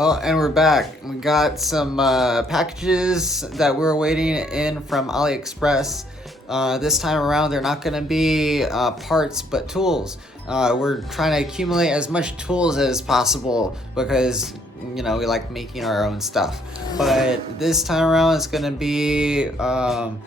Well, and we're back. We got some packages that we're waiting in from AliExpress. This time around, they're not going to be parts, but tools. We're trying to accumulate as much tools as possible because, you know, we like making our own stuff. But this time around, it's going to be one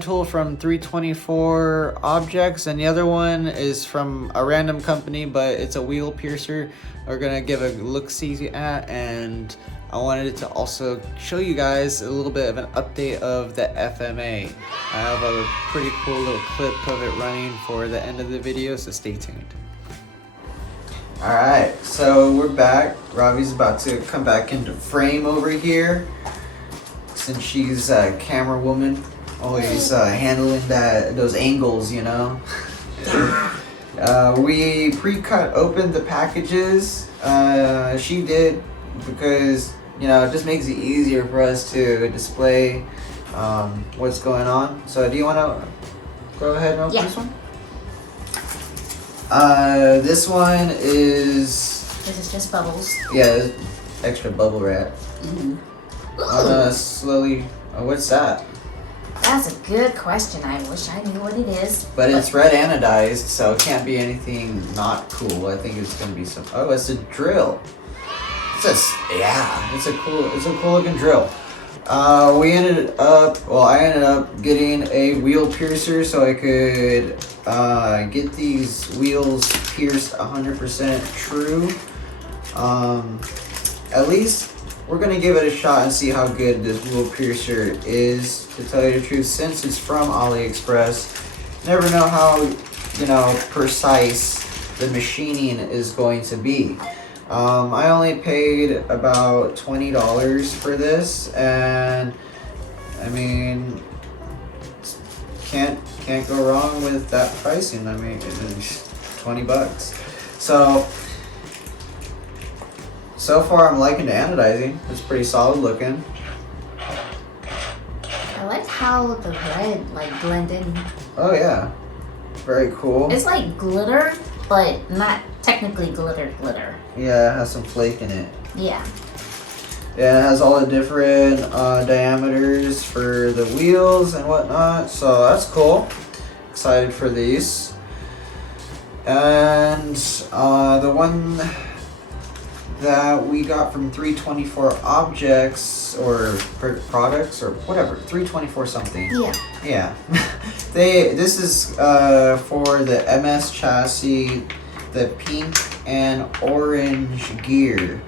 tool from 324 Objects, and the other one is from a random company, but it's a wheel piercer. We're gonna give a look-see at, and I wanted to also show you guys a little bit of an update of the FMA. I have a pretty cool little clip of it running for the end of the video, so stay tuned. Alright, so we're back. Robbie's about to come back into frame over here, since she's a camera woman, always handling those angles, you know. We pre-cut open the packages. She did, because, you know, it just makes it easier for us to display what's going on. So do you want to go ahead and open this one? This one is... This is just bubbles. Yeah, extra bubble wrap. Slowly... what's that? That's a good question. I wish I knew what it is. But it's red anodized, so it can't be anything not cool. I think it's gonna be some... Oh, it's a drill. It's a cool looking drill. I ended up getting a wheel piercer so I could get these wheels pierced 100% true. At least we're gonna give it a shot and see how good this wheel piercer is, to tell you the truth, since it's from AliExpress. Never know how, you know, precise the machining is going to be. I only paid about $20 for this, and I mean, can't go wrong with that pricing. I mean, it's $20. So far, I'm liking the anodizing. It's pretty solid looking. I like how the red blended. Oh yeah, very cool. It's like glitter, but not technically glitter. Yeah, it has some flake in it. Yeah. Yeah, it has all the different diameters for the wheels and whatnot. So that's cool. Excited for these. And the one that we got from 324 Objects or products or whatever, 324 something. Yeah. This is for the MS chassis, the pink and orange gear.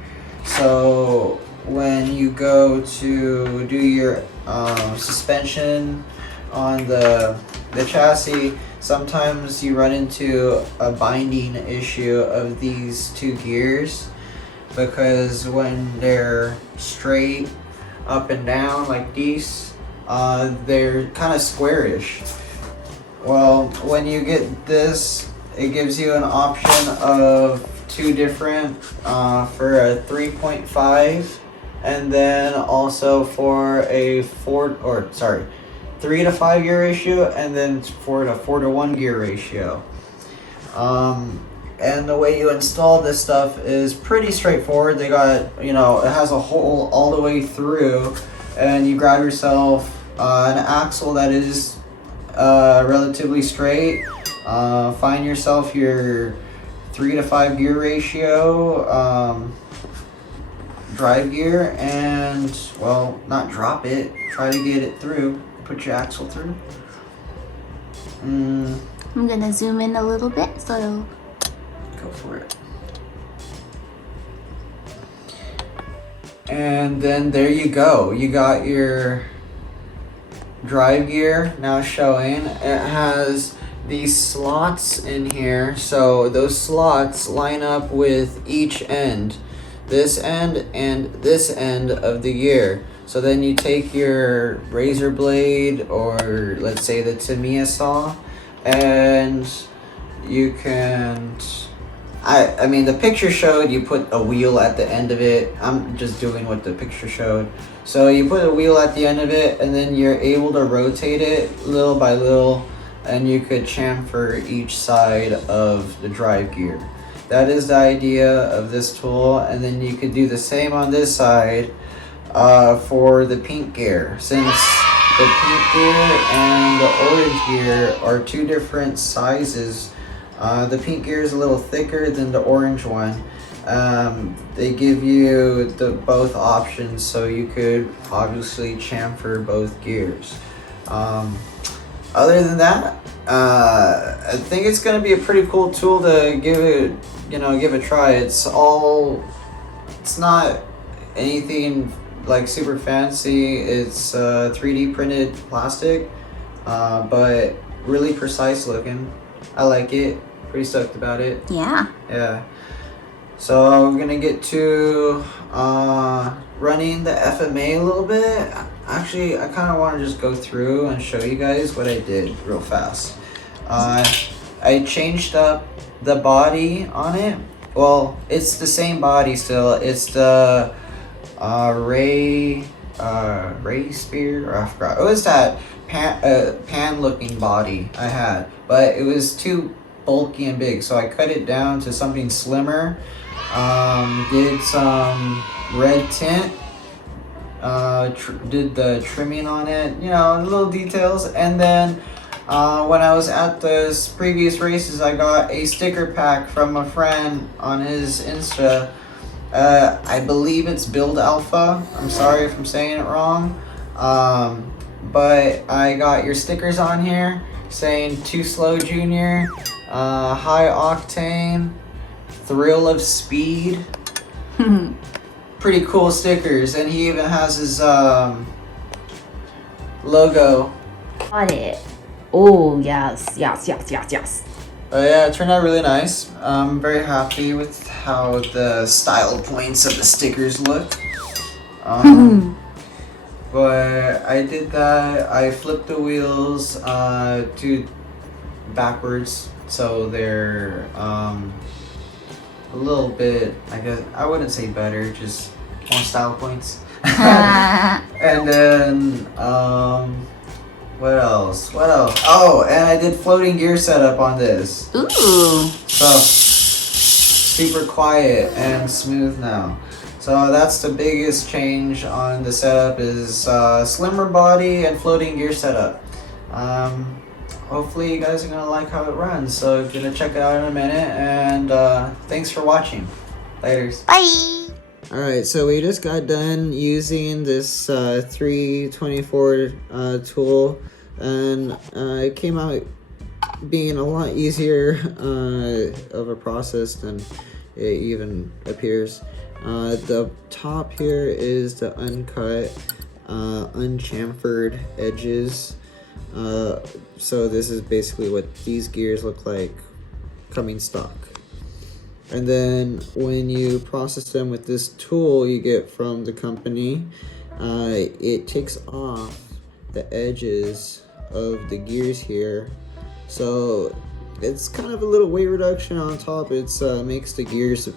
So when you go to do your suspension on the chassis, sometimes you run into a binding issue of these two gears, because when they're straight up and down like these, they're kind of squarish. Well, when you get this, it gives you an option of two different for a 3.5, and then also for a 3 to 5 gear ratio, and then for the 4 to 1 gear ratio. And the way you install this stuff is pretty straightforward. They got, you know, it has a hole all the way through, and you grab yourself an axle that is relatively straight. Find yourself your 3 to 5 gear ratio drive gear, and, well, not drop it, try to get it through, put your axle through. I'm gonna zoom in a little bit, so go for it. And then there you go. You got your drive gear now showing. It has these slots in here, so those slots line up with each end, this end and this end of the gear. So then you take your razor blade, or let's say the Tamiya saw, and you can, I mean, the picture showed you put a wheel at the end of it. I'm just doing what the picture showed. So you put a wheel at the end of it, and then you're able to rotate it little by little, and you could chamfer each side of the drive gear. that is the idea of this tool. And then you could do the same on this side for the pink gear. Since the pink gear and the orange gear are two different sizes, the pink gear is a little thicker than the orange one. They give you the both options, so you could obviously chamfer both gears. Other than that, I think it's gonna be a pretty cool tool to give a try. It's not anything like super fancy. It's 3D printed plastic, but really precise looking. I like it. Pretty stoked about it. Yeah. Yeah. So we're gonna get to running the FMA a little bit. Actually, I kind of want to just go through and show you guys what I did real fast. I changed up the body on it. Well, it's the same body still. It's the Ray Spear, or I forgot. It was that pan looking body I had, but it was too bulky and big, so I cut it down to something slimmer. Did some red tint. Did the trimming on it, little details. And then when I was at the previous races, I got a sticker pack from a friend on his Insta. I believe it's Build Alpha. I'm sorry if I'm saying it wrong. But I got your stickers on here saying Too Slow Junior, High Octane, Thrill of Speed. Pretty cool stickers, and he even has his logo. Got it. Oh, yes. But yeah, it turned out really nice. I'm very happy with how the style points of the stickers look. But I did that. I flipped the wheels to backwards, so they're a little bit, I guess, I wouldn't say better, just more style points. And then, what else? Oh, and I did floating gear setup on this. Ooh. So, super quiet and smooth now. So that's the biggest change on the setup is slimmer body and floating gear setup. Hopefully you guys are going to like how it runs. So I'm going to check it out in a minute. And thanks for watching. Laters. Bye. Alright, so we just got done using this 324 tool. And it came out being a lot easier of a process than it even appears. The top here is the uncut, unchamfered edges. So this is basically what these gears look like coming stock. And then when you process them with this tool you get from the company, it takes off the edges of the gears here. So it's kind of a little weight reduction on top. It's makes the gears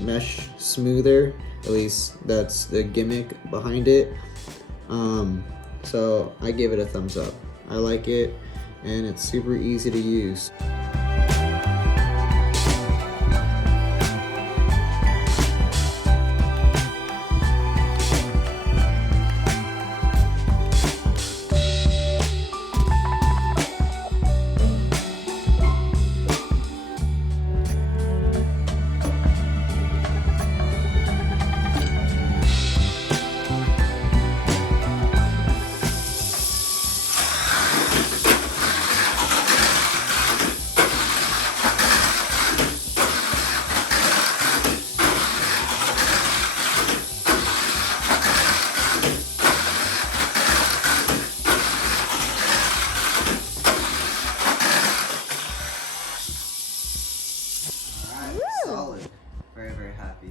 mesh smoother. At least that's the gimmick behind it. So I give it a thumbs up. I like it, and it's super easy to use. Solid. Very, very happy.